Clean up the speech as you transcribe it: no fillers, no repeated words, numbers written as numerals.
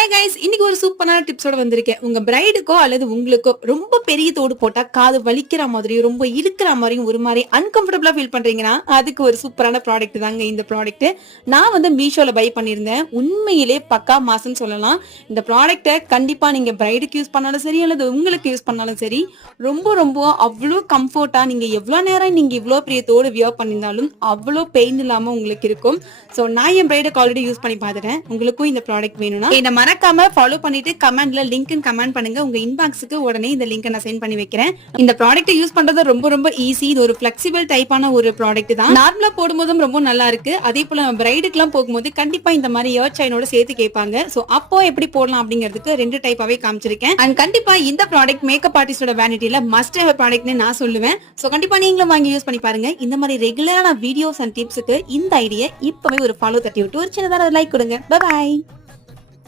Hi guys, இன்னைக்கு ஒரு சூப்பரான டிப்ஸோட வந்திருக்கேன். உங்க பிரைடுக்கோ அல்லது உங்களுக்கோ ரொம்ப பெரிய தோடு போட்டா காது வலிக்கிற மாதிரியும் ரொம்ப இழுக்கிற மாதிரியும் ஒரு மாதிரி அன்கம்ஃபர்டபுளா ஃபீல் பண்றீங்கன்னா அதுக்கு ஒரு சூப்பரான ப்ராடக்ட் தாங்க இந்த ப்ராடக்ட். நான் வந்து மீஷோல பை பண்ணியிருந்தேன். உண்மையிலே பக்கா மாசம்னு சொல்லலாம். இந்த ப்ராடக்ட்டை கண்டிப்பா நீங்க பிரைடுக்கு யூஸ் பண்ணாலும் சரி அல்லது உங்களுக்கு யூஸ் பண்ணாலும் சரி ரொம்ப ரொம்ப அவ்வளோ கம்ஃபர்ட்டா நீங்க எவ்வளவு நேரம் நீங்க இவ்வளோ பெரிய தோடு வியர் பண்ணியிருந்தாலும் அவ்வளோ பெயின் இல்லாம உங்களுக்கு இருக்கும். ஸோ நான் என் பிரைடுக்கு ஆல்ரெடி யூஸ் பண்ணி பார்த்துட்டேன். உங்களுக்கும் இந்த ப்ராடக்ட் வேணும்னா என்ன மறக்காம ஃபாலோ பண்ணிட்டு கமெண்ட்ல லிங்க் கமெண்ட் பண்ணுங்க. உங்க இன்பாக்ஸுக்கு உடனே இந்த லிங்க் நான் சென்ட் பண்ணி வைக்கிறேன். இந்த ப்ராடக்ட் யூஸ் பண்றது ரொம்ப ரொம்ப ஈஸி. இது ஒரு பிளெக்சிபிள் டைப்பான ஒரு ப்ராடக்ட் தான். நார்மலா போடும்போதும் ரொம்ப நல்லா இருக்கு. அதே போல பிரைடுக்கு எல்லாம் போகும்போது கண்டிப்பா இந்த மாதிரி இயர் செயினோட சேர்த்து கேட்பாங்க. சோ அப்போ எப்படி போடலாம் அப்படிங்கிறதுக்கு ரெண்டு டைப்பாவே காமிச்சிருக்கேன். அண்ட் கண்டிப்பா இந்த ப்ராடக்ட் மேக்கப் ஆர்டிஸ்டோட வேனிட்டில மஸ்ட் ஹேவ் ப்ராடக்ட்னு நான் சொல்லுவேன். சோ கண்டிப்பா நீங்களும் வாங்கி யூஸ் பண்ணி பாருங்க. இந்த மாதிரி ரெகுலரான வீடியோஸ் அண்ட் டிப்ஸுக்கு இந்த ஐடியா இப்பவே ஒரு ஃபாலோ தட்டி விட்டு ஒரு சின்னதான லைக் கொடுங்க. பை.